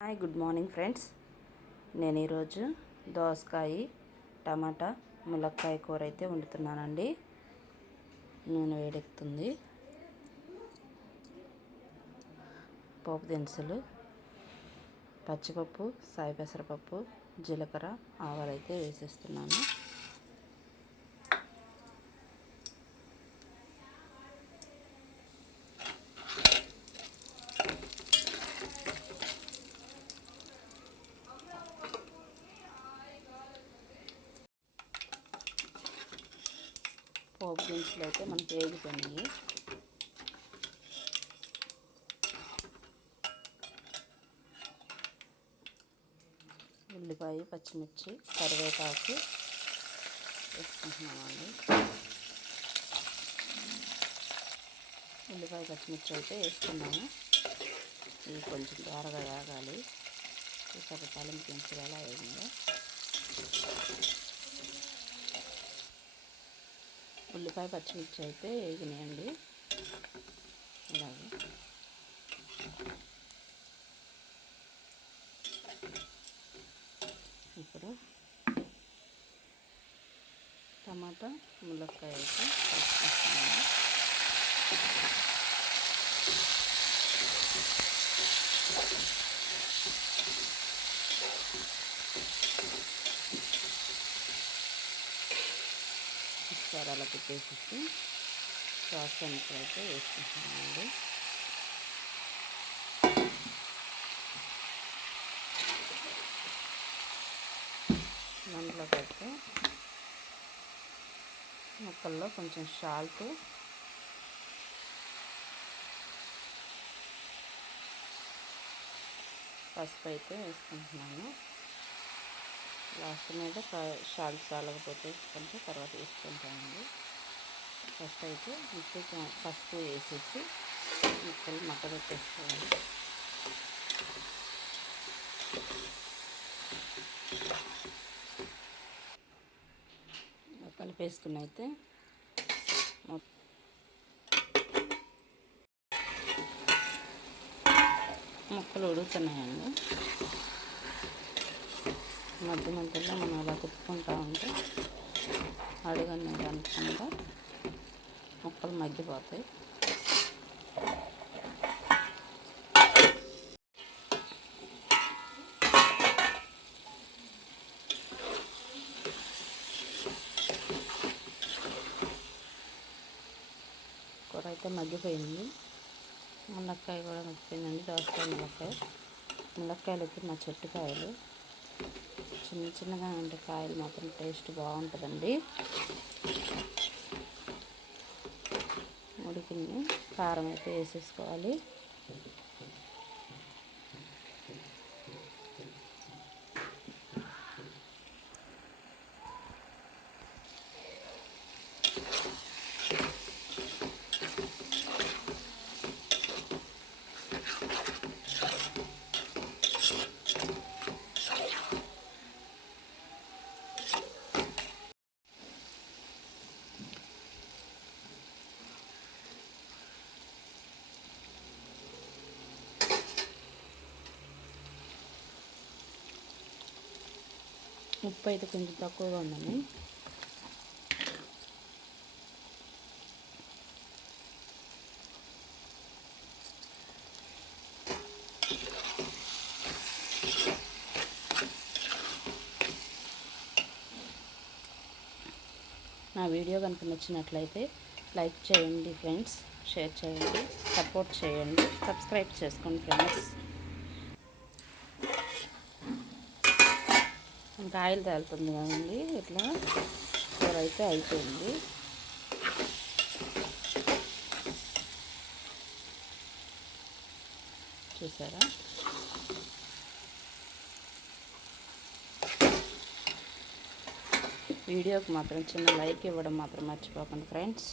Hi good morning friends. నేను ఈరోజు దోసకాయ టమాటా ములక్కాయ కూర అయితే వండుతున్నానండి. నూనె వేడెక్కుతుంది. పోపు దినుసులు పచ్చిపప్పు, సాయి పెసరపప్పు, జీలకర్ర, ఆవాలు అయితే వేసేస్తున్నాను. పోపు దినుసులు అయితే మనకి వేగిపోయినాయి. ఉల్లిపాయ, పచ్చిమిర్చి, కరివేపాకు వేసుకుంటున్నామండి. ఉల్లిపాయ, పచ్చిమిర్చి అయితే వేసుకున్నాము. ఇవి కొంచెం త్వరగా వేగాలి. చూసాక తాలింపు దినుసులు ఎలా వేగిందో. ఉల్లిపాయ, పచ్చిమిర్చి అయితే వేగినాయండి. ఇలాగే ఇప్పుడు టమాటా ములక్కాయ అయితే వేసుకుంటున్నాము. ఒకసారి అలా పెట్టేసి సాస్ అయితే వేసుకుంటున్నామండి. దాంట్లోకి అయితే ముక్కల్లో కొంచెం సాల్ట్, పసుపు అయితే వేసుకుంటున్నాను. లాస్ట్ మీద సాల్ట్ చాలకపోతే కొంచెం తర్వాత వేసుకుంటామండి. ఫస్ట్ అయితే ముక్క పసుపు వేసేసి ముక్కలు మగ్గబెట్టేసుకోవాలి. కలిపేసుకుని అయితే ముక్కలు ఉడుకుతున్నాయండి. మధ్య మధ్యలో మనం అలా తిప్పుకుంటూ ఉంటే అడుగనేది అనకుండా ముక్కలు మగ్గిపోతాయి. కూర అయితే మగ్గిపోయింది. ములక్కాయ కూడా మగ్గిపోయిందండి. దోసకాయ ములక్కాయలు అయితే మా చెట్టు కాయలు చిన్న చిన్నగా ఉంటే కాయలు మాత్రం టేస్ట్ బాగుంటుందండి. ఉడికింది. కారం అయితే వేసేసుకోవాలి. ఉప్పు అయితే కొంచెం తక్కువగా ఉందని నా వీడియో కనుక నచ్చినట్లయితే లైక్ చేయండి ఫ్రెండ్స్, షేర్ చేయండి, సపోర్ట్ చేయండి, సబ్స్క్రైబ్ చేసుకోండి ఫ్రెండ్స్. ఇంకా ఆయిల్ తేలుతుంది కదండి. ఇట్లా కూర అయితే అయిపోయింది. చూసారా? వీడియోకి మాత్రం చిన్న లైక్ ఇవ్వడం మాత్రం మర్చిపోకండి ఫ్రెండ్స్.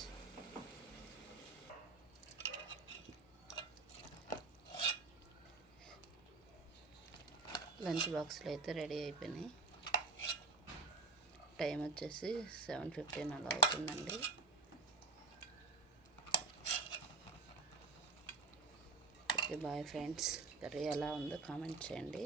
లంచ్ బాక్స్లు అయితే రెడీ అయిపోయినాయి. టైం వచ్చేసి 7:15 అలా అవుతుందండి. Okay bye friends. కర్రీ ఎలా ఉందో కామెంట్ చేయండి.